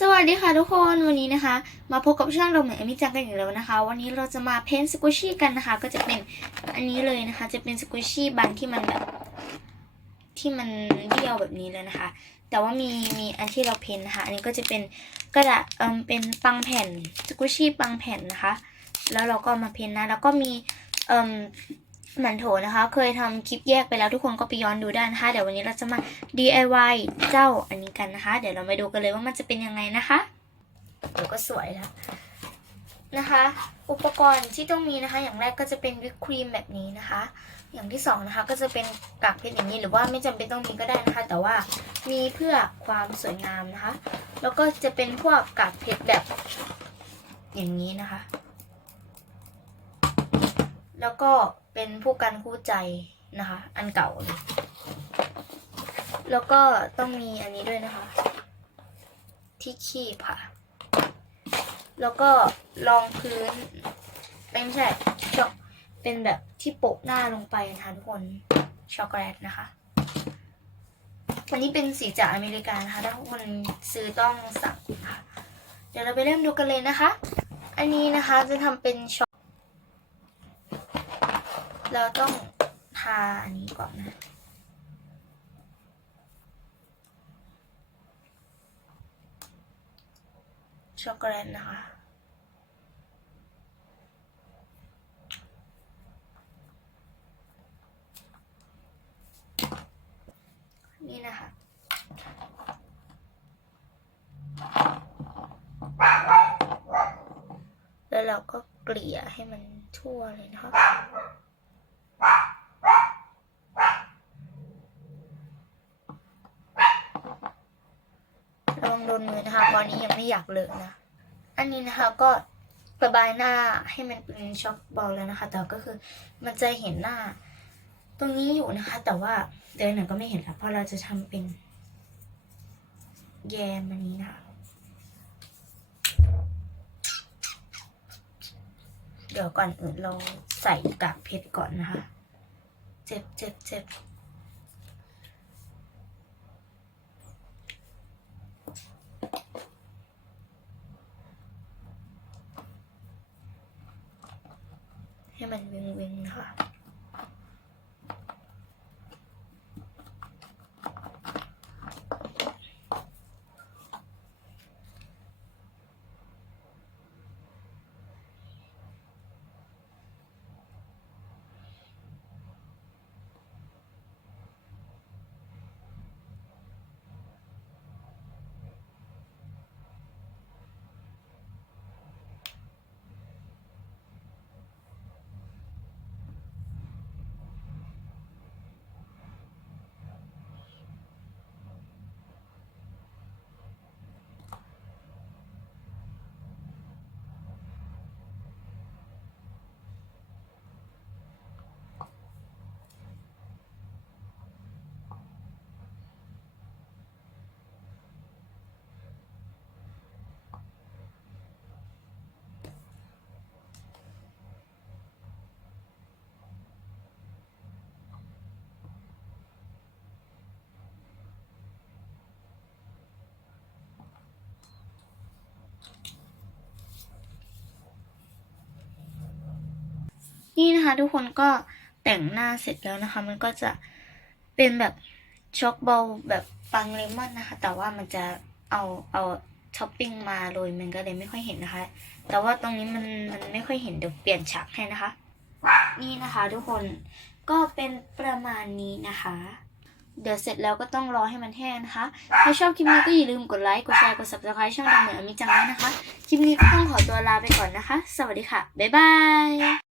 สวัสดีค่ะทุกคนวันนี้นะคะ มาพบกับช่องเราเหมือนเอมิจังกันอีกแล้วนะคะ วันนี้เราจะมาเพ้นสกูชี่กันนะคะ ก็จะเป็นอันนี้เลยนะคะ จะเป็นสกูชี่บันที่มันแบบที่มันเบี้ยวแบบนี้เลยนะคะ แต่ว่ามีมีอันที่เราเพ้นนะคะอันนี้ก็จะเป็นกระดาษเอิมเป็นปังแผ่นสกูชี่ปังแผ่นนะคะ แล้วเราก็มาเพ้นนะแล้วก็มีเอิม หมันโถนะคะ เคยทำคลิปแยกไปแล้วทุกคนก็ไปย้อนดูได้นะคะ เดี๋ยววันนี้เราจะมา DIY เจ้าอันนี้กันนะคะ เดี๋ยวเราไปดูกันเลยว่ามันจะเป็นยังไงนะคะเดี๋ยวก็สวยแล้วนะคะ อุปกรณ์ที่ต้องมีนะคะ อย่างแรกก็จะเป็นวิปครีมแบบนี้นะคะ อย่างที่สองนะคะก็จะเป็นกากเพชรอย่างนี้หรือว่าไม่จำเป็นต้องมีก็ได้นะคะ แต่ว่ามีเพื่อความสวยงามนะคะ แล้วก็จะเป็นพวกกากเพชรแบบอย่างนี้นะคะ แล้วก็เป็นผู้กันคู่ใจนะคะ อันเก่าเลยแล้วก็ต้องมีอันนี้ด้วยนะคะ ที่คีบค่ะ แล้วก็รองพื้น ไม่ใช่ช็อกเป็นแบบที่โปะหน้าลงไปนะคะทุกคนช็อกโกแลตนะคะอันนี้เป็นสีจากอเมริกานะคะ ถ้าคนซื้อต้องสั่งค่ะ เดี๋ยวเราไปเริ่มดูกันเลยนะคะ อันนี้นะคะจะทำเป็นช็อก เราต้องทาอันนี้ก่อนนะ ช็อกโกแลตนะคะนี่นะคะแล้วเราก็เกลี่ยให้มันทั่วเลยนะคะ ระวังโด นมือนะคะตอนนี้ยังไม่อยากเลอะนะ อันนี้นะคะก็ระบายหน้าให้มันเป็นช็อกบอลแล้วนะคะ แต่ก็คือมันจะเห็นหน้า ตรงนี้อยู่นะคะ แต่ว่าเดินหนึ่งก็ไม่เห็นแล้วเพราะเราจะทำเป็น แยมอันนี้นะคะเดี๋ยวก่อนอื่นเราใส่กากเพชรก่อนนะคะ เจ็บเจ็บเจ็บ ให้มันวิงวิงค่ะ นี่นะคะทุกคนก็แต่งหน้าเสร็จแล้วนะคะ มันก็จะเป็นแบบช็อกบอลแบบปังเลมอนนะคะ แต่ว่ามันจะเอาเอาท็อปปิ้งมาโรยมันก็เลยไม่ค่อยเห็นนะคะ แต่ว่าตรงนี้มันมันไม่ค่อยเห็นเดี๋ยวเปลี่ยนฉากให้นะคะ นี่นะคะทุกคนก็เป็นประมาณนี้นะคะ เดี๋ยวเสร็จแล้วก็ต้องรอให้มันแห้งนะคะ ถ้าชอบคลิปนี้ก็อย่าลืมกดไลค์ กดแชร์ กด subscribe ช่องดำเหนือมิจังด้วยนะคะ คลิปนี้ก็ต้องขอตัวลาไปก่อนนะคะ สวัสดีค่ะ บ๊ายบาย